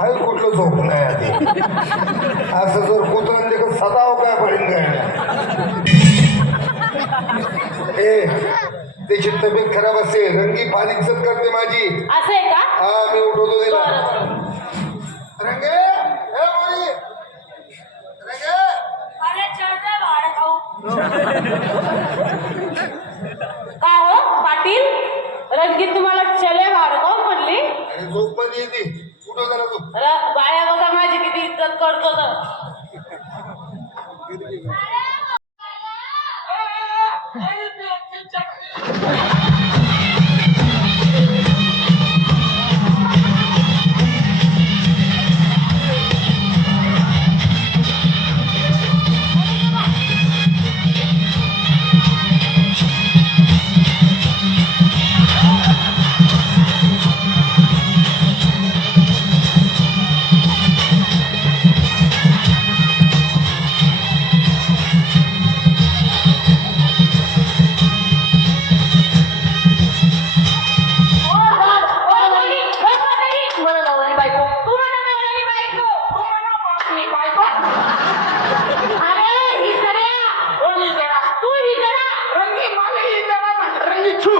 हाय कुठलं झोप नाही आधी. असं जर कुत्र्यान देखत सदाव काय पडेल काय ए त्याची तब्येत खराब असते रंगी फार इज्जत करते माझी. असं आहे का? हा मी उठवतो तिला रंगे ए मोरी. रंगे. हो पाटील? रंगीत तुम्हाला चले भाडं खाऊ म्हणली झोपमध्ये येते. Ela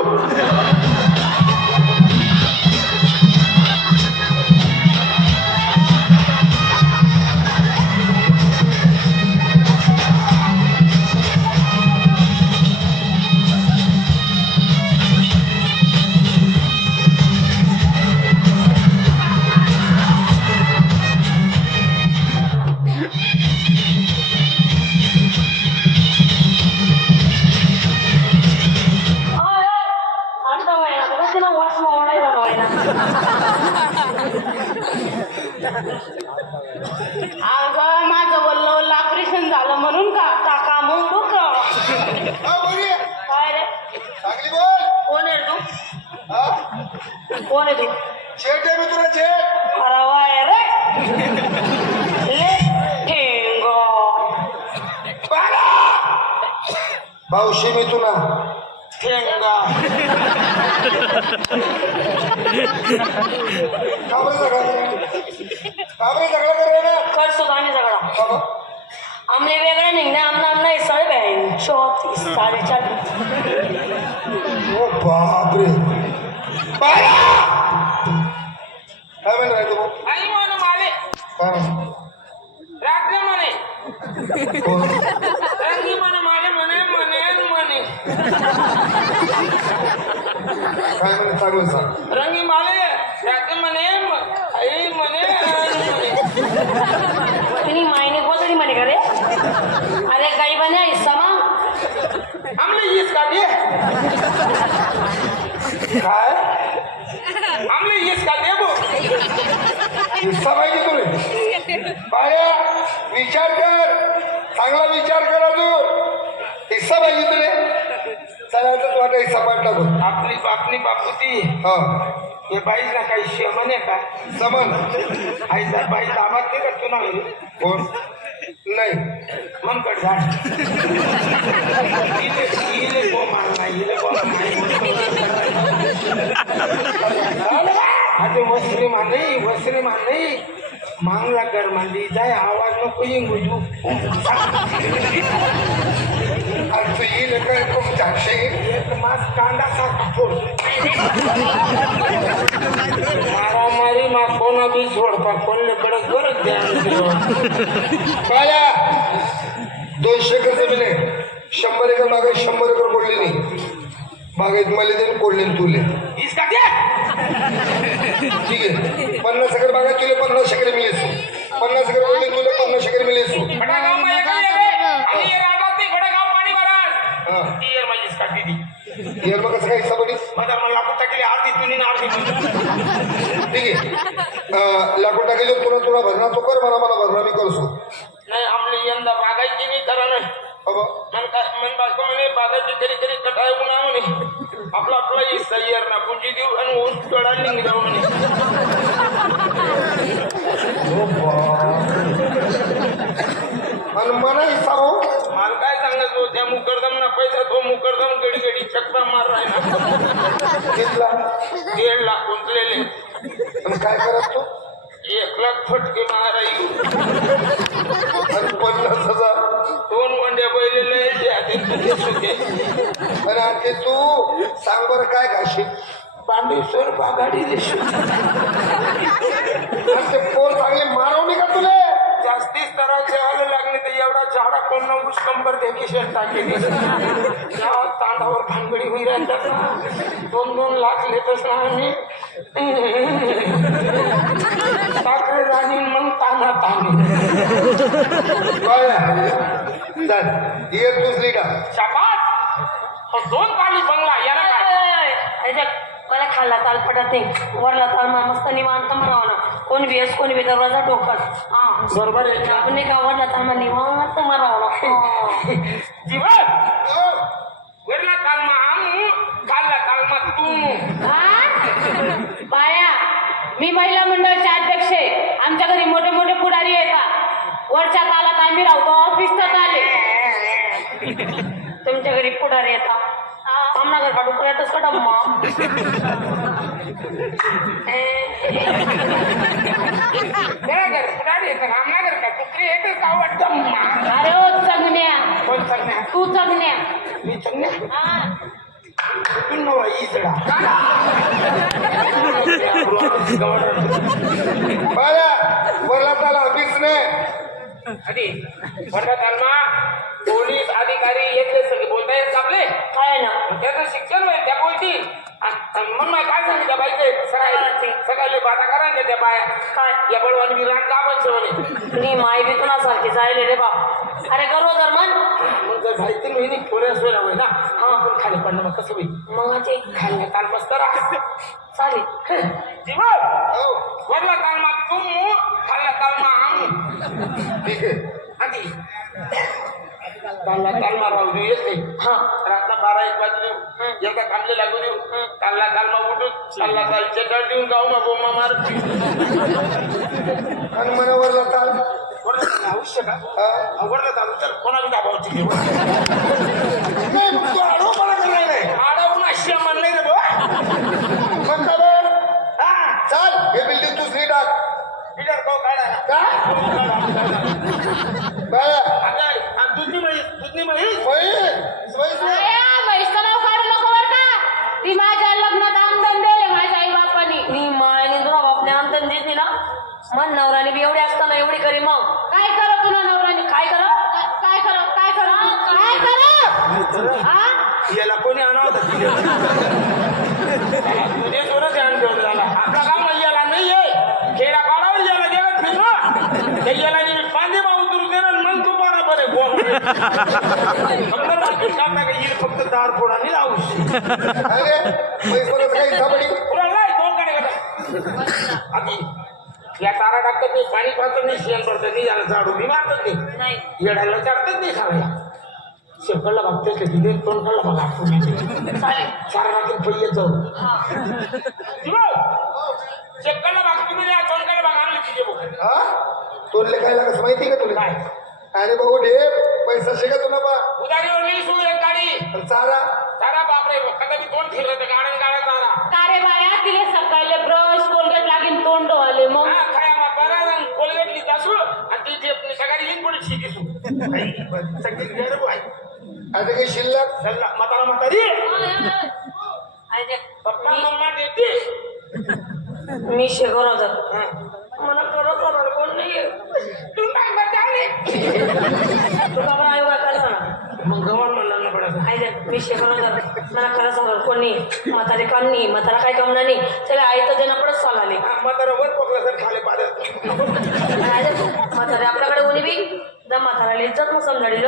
Yeah. कोण आहे तू? चेट आहे मी तुला चेट अरे वाय रे. ले ठेंगो. भाऊशी मी तुला. ठेंगा. का बरं झगडा का बरं झगडा करे ना. करतो गाणी सगळा बाबा. आमले वेगळे निघणे आमना आमना हे साडे बॅन चौतीस साडेचार ओ बापरे. बाया! काय म्हणणार तू आई म्हणून आले काय म्हणणार? रात्र म्हणे कोण? रंगी म्हणे माले म्हणे म्हणे न म्हणे काय म्हणे चांगलं सांग रंगी माले रात्र म्हणे म- आई म्हणे न म्हणे तुम्ही मायने कोसडी म्हणे का रे अरे काही बने हिस्सा मग आमले हीच का दे काय आमले हीच का दे बो हिस्सा पाहिजे तुला बाया विचार कर. चांगला विचार कर अजून. हिस्सा पाहिजे तुला चला आता तू आता हिस्सा पाठ टाकू आपली बापनी बापूती. हा. हे बाईच ना काही शेमन आहे का? समन आई जर बाई दामात नाही करतो ना. कोण? नाही. मन कट झाड आता वस्त्री मान नाही वस्त्री मान। नाही मांगला कर मांडी जाय आवाज नको येऊ तू आणि येईल काय खूप जाक्षे एक मास कांदा सारखा फोड। मारामारी मा कोणा बी सोड पण कोणल्याकडे गरज द्या बाया दोनशे एकर जमीन शंभर एकर मागे शंभर एकर कोडली नाही. बागायत मला देईन कोडले तुले. ठीक आहे. पन्नास एकर बागायत तुले पन्नास एकर मिळेस पन्नास एकर कोडले तुले पन्नास एकर मिळेस आणि पाणी ती येर यार मग कसं काय हिस्सा पडीस माझा मला लाकूड टाकली आरती तुम्ही आरती ठीक आहे. लाकूड टाकेल तुला तुला भरणा तो कर मला मला भरणा मी करतो. नाही आमले यंदा बागायची नाही करा नाही बाबा मन बागायची करी करी कटाय उन्हा आपला आपला हिस्सा येर ना पुंजी देऊ आणि ऊस तोडा निघ जाऊ म्हणे हो. आणि मला हिस्सा हो मला काय सांगायचं त्या मुकरदम ना पैसा तो मुकरदम गडी गडी चक्रा मार राहिला. घेतला दीड लाख गुंतलेले. काय करत तो? एक लाख फटके आणि पन्नास आणि आणखी तू सांग बरं काय घाशी बांडेश्वर बागाडी ते पोर चांगली मारवणी का तुले? जास्तीच तरा जेवायला लागले तर एवढा झाडा कोण नवूस कंबर शेत टाकेली तांडावर भानगडी होई राहतात दोन दोन लाख लेतच ना आम्ही. साखरे राणी मग ताना तानी. चल ये दुसरी का? शाबास! हो दोन पाणी बंगला याला काय? ह्याच्यात मला खाल्ला ताल पडत नाही. वरला ताल मा मस्त निवांत म्हणावं ना. कोणी बी कोणी बी दरवाजा टोकत. हा बरोबर आहे. आपण नाही का वरला ताल मा निवांत म्हणावं ना. जीवन! वरला कालमा आमू खाल्ला कालमा तू. हा? बाया मी महिला मंडळाचे अध्यक्ष आहे. आमच्या घरी मोठे मोठे पुढारी येतात. वरच्या तालात आम्ही राहतो ऑफिसचं आले तुमच्या घरी पुढारी येतात आमना घर काढून येतच का डम्मा? पुढारी येतं आमना घर का? कुत्री येतं का वाटतं अरे ओ चगण्या. कोण सांगण्या तू चगण्या. मी सांगण्या हा. तू नवा इसडा बाळा वरला पोलीस अधिकारी येते सगळे. बोलता येत आपले? काय ना. त्याचं शिक्षण होईल त्या बोलती म्हणून मला काय सांगितलं पाहिजे? सकाळी सकाळी बाता करा ना त्या बाया. काय? या बळवान मी रान का पण शेवणे मी माय बी तुला सारखी जायले रे बाप. अरे गरोदर मन मग जर झाली महिने थोड्या सोयरा होय ना. हा आपण खाली पडणं मग कसं होईल? मग ते खाल्ल्या काल मस्त राहा. चालेल. जीवन हो. वरला कालमा तू खाल्ला कालमा आम्ही ठीक आहे आधी कालला कालमा राहू देऊ येत नाही हा रात्र बारा एक वाजू देऊ एकदा कामले लागू देऊ कालला कालमा उठू कालला काल चेटाळ देऊन गाऊ ना गोमा मार. आणि म्हणा वरला ताल आवश्यक का हा? आवडलं चालू तर कोणा बी दाबावची घेऊ नाही मग तू आडोपणा करायला नाही. आडवून अशी म्हणलं रे बुवा. मग का बरं? हा चाल हे बिल्डिंग दुसरी टाक बिगर को काढा ना. काय बाळा आता आणि दुधनी म्हैस दुधनी म्हैस म्हैस, म्हैस नाही. बाया, म्हैसचं नाव काढू नको बरं का ती माझ्या लग्नात आमदन दिले माझ्या आई बापानी मी मायने तुला बापने आमदन दिली ना मन नवराने बी एवढी असताना एवढी करी मग काय करा तुला नवराने काय करा काय करा काय करा काय हा? याला कोणी आणा होता तुझे सोनं ध्यान ठेवून झाला. आपला काम नाही याला नाही आहे खेळा काढावर याला फिरलो ते याला नी पांदे माऊ तुरू दे मग तू बरोबर आहे बोल फक्त दार फोडा नाही लावू या तारा टाकतात नाही पाणी पाहतात नाही शेण पडतात नाही याला झाडू मी मारतात नाही. नाही. येडायला चढतात नाही खायला. शेकडला बघते ते तिथे तोंडला बघा चार पहिले जाऊ हा. शेकडला बघ तुम्ही या तोंडला बघा तिथे बघ. हा? काय लागस माहिती का तुला? काय? अरे भाऊ ढे पैसा शिका तुला बा? उदारीवर मी सू एक गाडी. चारा. चारा बापरे कदा मी तोंड फिरलं तर गाड्या गाड्या चारा. का रे बाया तिले सकाळी ब्रश कोलगेट लागीन तोंड आले मग. हा मा बरा कोलगेटली दासू आणि ती जे सकाळी येईन पण शिकी सू सगळी गेलं बाई आता काही शिल्लक? चल्ला म्हातारा म्हातारी? पप्पा मी- मम्मा देते मी शेगोर होत. मला खरं खबर कोण नाही तू काय करते आली? तू खबर आहे का कळलं ना मग गव्हाण म्हणलं ना पडत आई दे, मी शेगोर होत मला खरं सांगत कोण नाही म्हातारे काम नाही म्हातारा काय काम नाही. सगळं आई तर जण पडत चाल आले. म्हातारा वर पकडलं तर खाली पाड्यात म्हातारे आपल्याकडे कोणी बी. दा म्हाताराला इज्जत मग समजाडील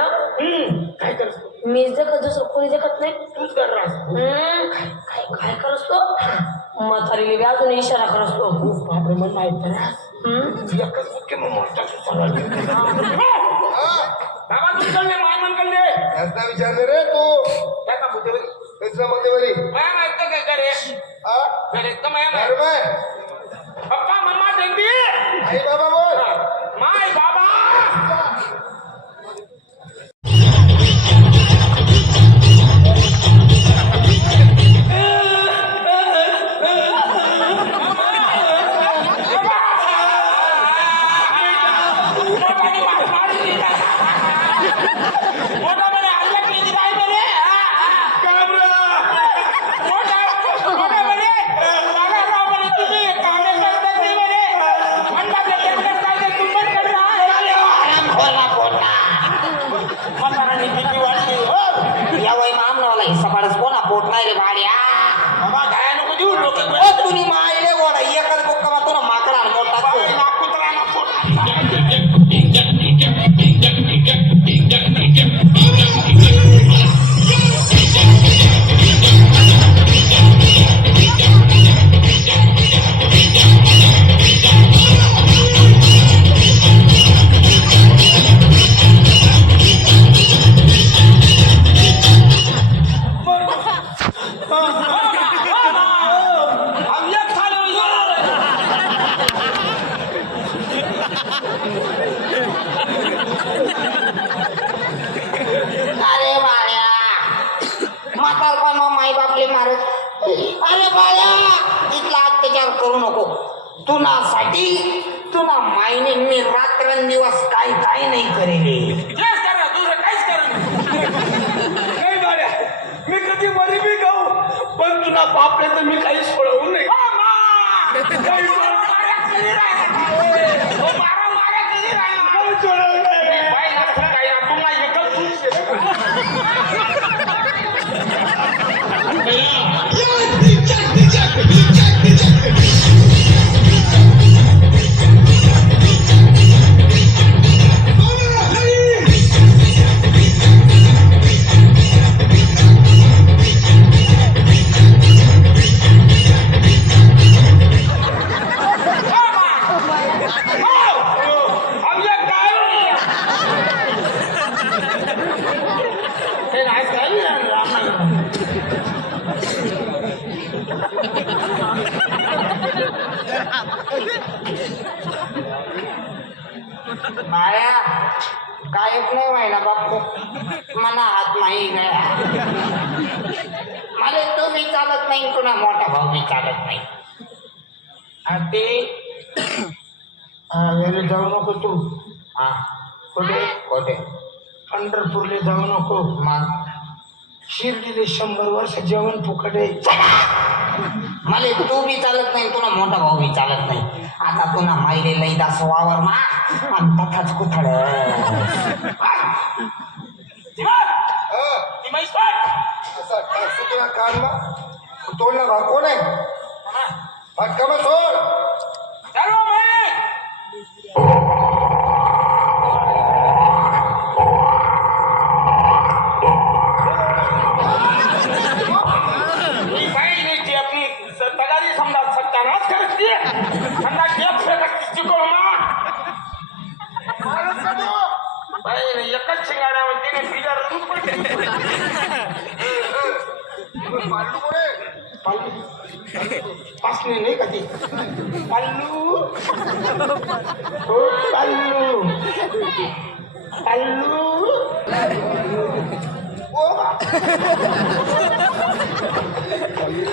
मी जगत दुसरं कोणी जगत नाही तूच कर काय काय करस तो म्हातारीला बी अजून इशारा करस तो बापरे मन माहीत नाही एकच मुख्य मग मोठा सुचाला बाबा तू कळले माय मन विचारले रे तू. त्याचा माया माहीत का करे हा? करे तर माया अरे माहीत? बाय पप्पा मम्मा देंदी आई बाबा बोल. माय बाबा तुना मायने मी रात्रंदिवस काय काय नाही करेले. तेच करा दुसरं काहीच करा मी कधी मरी बी गाऊ? पण तुला बापले तर मी काही सोडवू नाही. माया काहीच नाही व्हायला बाप्पू मला हात नाही गळ्या मला तो मी चालत नाही तुला मोठा भाऊ मी चालत नाही. आणि ते याला जाऊ नको तू. हा कुठे? कोठे? पंढरपूरला जाऊ नको मग शिर्डीले शंभर वर्ष जेवण फुकट आहे. मला तू बी चालत नाही तुला मोठा भाऊ बी चालत नाही. आता तुला माहिले लई दास वावर मा आणि तथाच हं, तुला काढला तोडला भाग कोण आहे? फटका मग सोड. पांडू कोण आहे पासने नाही का ती पल्लू हो पल्लू पल्लू ओ, पल्लू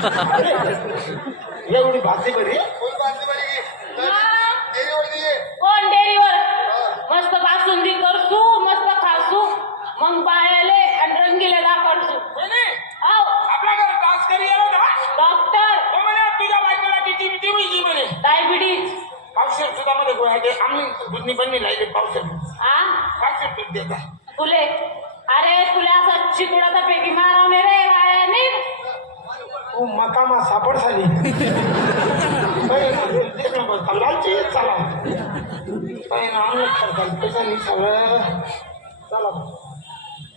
एवढी भाजी बरी कोण डेअरीवर मस्त बासुंदी करसू मस्त खासू. मग बायाले आणि रंगीला दाखवसू आव आपल्या घरात डान्स करी डॉक्टर. म्हणे तुझ्या बायकोला टीटी बिटी होईची म्हणे. डायबिटीज. पावसाळ्यात सुद्धा मध्ये गोळ्या दे. आम्ही दुधनी पण नाही लागले पावसाळ्यात. आ? पावसाळ्यात दूध देता तुले अरे तुला असं चिकडाचा पैकी मारवणे रे बायाने तू मकामा सापड झाली लालची चला काही ना आम्ही खर्चाला